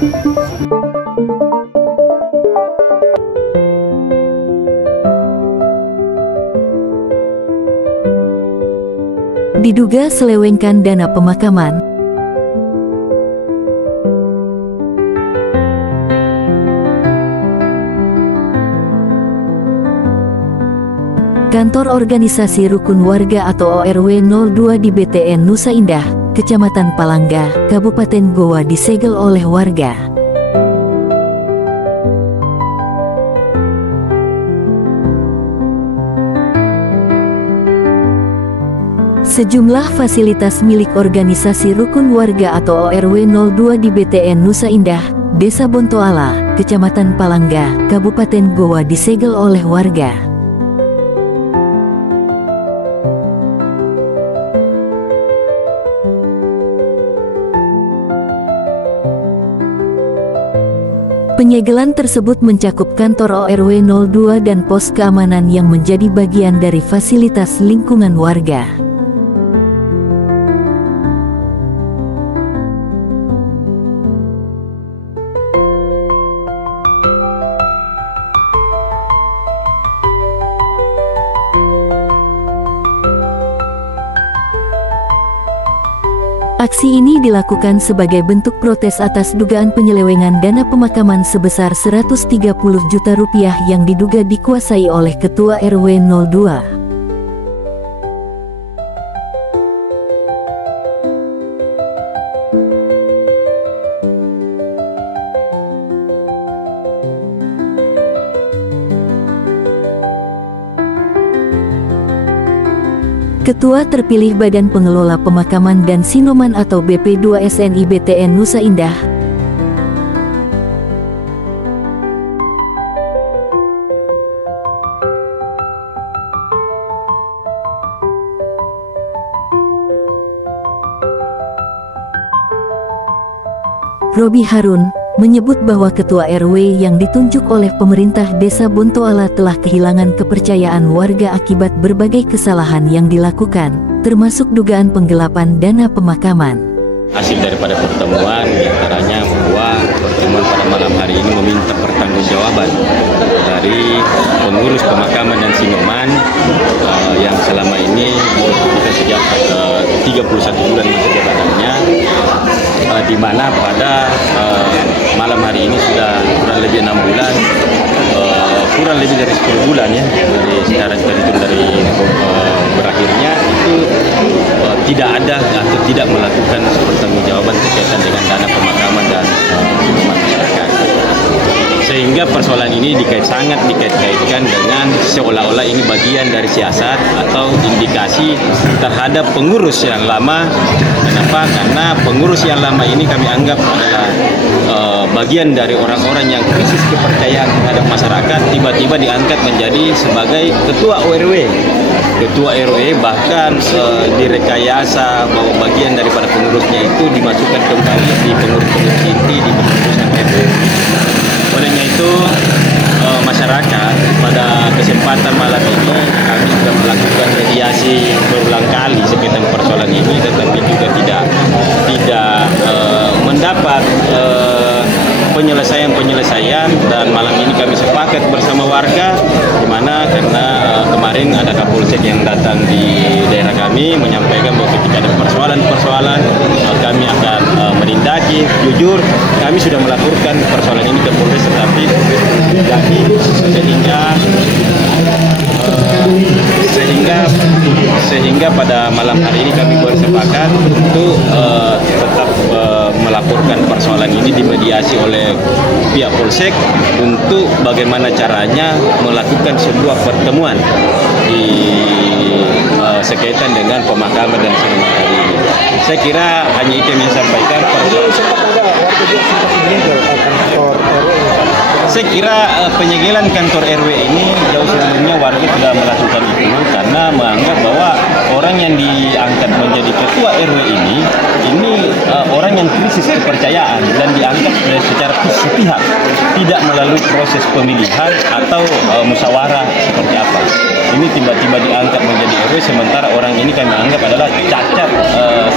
Diduga selewengkan dana pemakaman. Kantor Organisasi Rukun Warga atau ORW 02 di BTN Nusa Indah, Kecamatan Palangga, Kabupaten Goa disegel oleh warga. Sejumlah fasilitas milik Organisasi Rukun Warga atau ORW 02 di BTN Nusa Indah, Desa Bontoala, Kecamatan Palangga, Kabupaten Goa disegel oleh warga. Penyegelan tersebut mencakup kantor ORW 02 dan pos keamanan yang menjadi bagian dari fasilitas lingkungan warga. Aksi ini dilakukan sebagai bentuk protes atas dugaan penyelewengan dana pemakaman sebesar Rp130 juta yang diduga dikuasai oleh Ketua RW 02. Ketua terpilih Badan Pengelola Pemakaman dan Sinoman atau BP2SNI BTN Nusa Indah, Robi Harun, menyebut bahwa Ketua RW yang ditunjuk oleh pemerintah Desa Bontoala telah kehilangan kepercayaan warga akibat berbagai kesalahan yang dilakukan, termasuk dugaan penggelapan dana pemakaman. Hasil daripada pertemuan diantaranya bahwa pertemuan pada malam hari ini meminta pertanggungjawaban dari pengurus pemakaman dan Sinoman yang selama ini kita sejak 31 bulan masa jabatannya, di mana pada malam hari ini sudah kurang lebih 6 bulan, kurang lebih dari 10 bulan ya, dari secara terhitung dari berakhirnya itu tidak ada atau tidak melakukan pertanggungjawaban berkaitan dengan dana pemakaman dan masyarakat. Sehingga persoalan ini sangat dikait-kaitkan dengan seolah-olah ini bagian dari siasat atau indikasi terhadap pengurus yang lama. Kenapa? Karena pengurus yang lama ini kami anggap adalah bagian dari orang-orang yang krisis kepercayaan terhadap masyarakat, tiba-tiba diangkat menjadi sebagai ketua ORW. Ketua RW bahkan direkayasa bahwa bagian daripada pengurusnya itu dimasukkan kembali di pengurus-pengurus inti di kepengurusan RW. Olehnya itu masyarakat pada kesempatan malam ini kami sudah melakukan mediasi berulang kali sekitar persoalan ini, tetapi juga tidak mendapat penyelesaian, dan malam ini kami sepakat bersama warga, di mana karena kemarin ada Kapolsek yang datang di daerah kami menyampaikan bahwa ketika ada persoalan kami akan menindaki. Jujur kami sudah melaporkan persoalan ini ke Polres, tetapi sehingga pada malam hari ini kami bersepakat untuk tetap melaporkan persoalan ini dimediasi oleh pihak Polsek untuk bagaimana caranya melakukan sebuah pertemuan di sekaitan dengan pemakaman dan Sinoman hari ini. Saya kira hanya itu yang saya sampaikan. Saya kira penyegelan kantor RW ini jauh sebelumnya warga sudah melakukan itu karena menganggap bahwa orang yang diangkat menjadi ketua RW ini orang yang krisis kepercayaan dan dianggap secara sepihak, tidak melalui proses pemilihan atau musyawarah seperti apa. Ini tiba-tiba diangkat menjadi RW, sementara orang ini kami anggap adalah cacat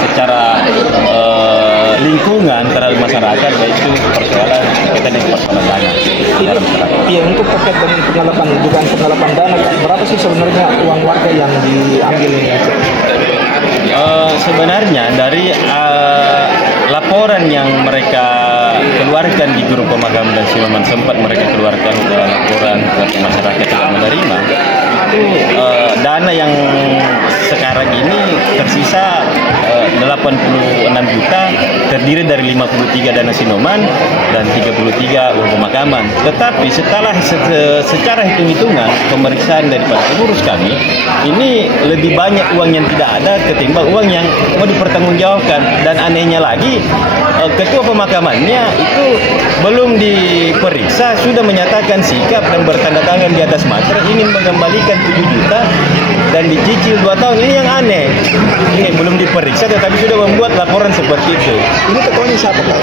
secara lingkungan terhadap masyarakat, yaitu persoalan berkaitan dengan persoalan dana. Iya, untuk terkait dengan dugaan penggelapan dana, berapa sih sebenarnya uang warga yang diambil ini? Sebenarnya dari laporan yang mereka keluarkan di Biro Pemakaman dan Sinoman, sempat mereka keluarkan laporan ke masyarakat yang menerima itu dana yang sekarang ini tersisa 86 juta, terdiri dari 53 dana Sinoman dan 33 uang pemakaman. Tetapi setelah secara hitung-hitungan pemeriksaan daripada pengurus kami, ini lebih banyak uang yang tidak ada ketimbang uang yang mau dipertanggungjawabkan. Dan anehnya lagi, ketua pemakamannya itu belum diperiksa sudah menyatakan sikap dan bertanda tangan di atas materai ingin mengembalikan 7 juta dan dicicil 2 tahun. Ini yang aneh. Ini belum diperiksa tetapi sudah membuat laporan seperti itu. Ini ketuanya siapa, Pak?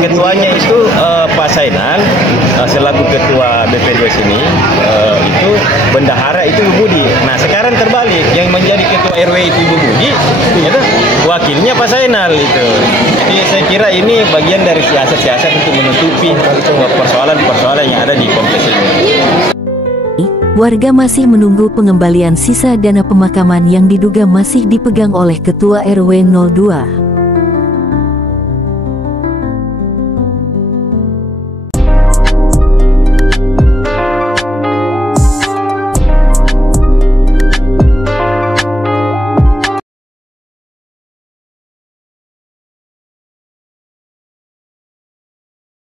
Ketuanya itu Pak Sainal, selaku ketua BP2 sini, itu bendahara itu Ibu Budi. Nah, sekarang terbalik, yang menjadi ketua RW itu Ibu Budi, itu wakilnya Pak Sainal itu. Jadi saya kira ini bagian dari siasat-siasat untuk menutupi persoalan-persoalan yang ada di kompleks ini. Warga masih menunggu pengembalian sisa dana pemakaman yang diduga masih dipegang oleh Ketua RW 02.